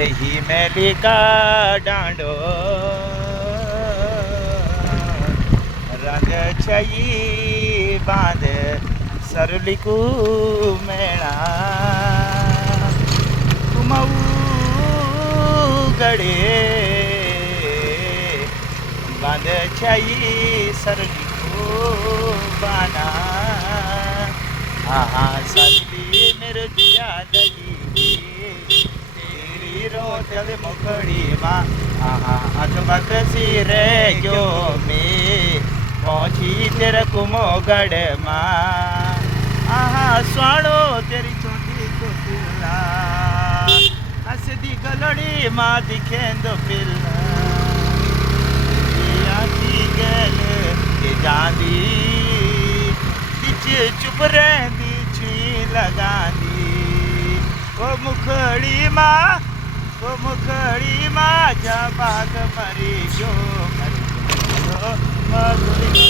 रही मैली का डांडो रंग छई बांध सरलिकू मेणा कुमऊ गड़े बांध छई सरलिकू बाना आहा सरली मिर्जिया लगी तेरी रोटल मुखड़ी माँ आहा अजमक सी रे जो में पहुंची तेरे कुमोगढ़ माँ आहा स्वाणो तेरी छोटी को पिल्ला हसदी गलड़ी माँ दिखेंदो पिल्ला आखी गल के जांदी चुप रहंदी छी लगांदी वो मुखड़ी माँ जा बाग मरी जो मरी जो मरी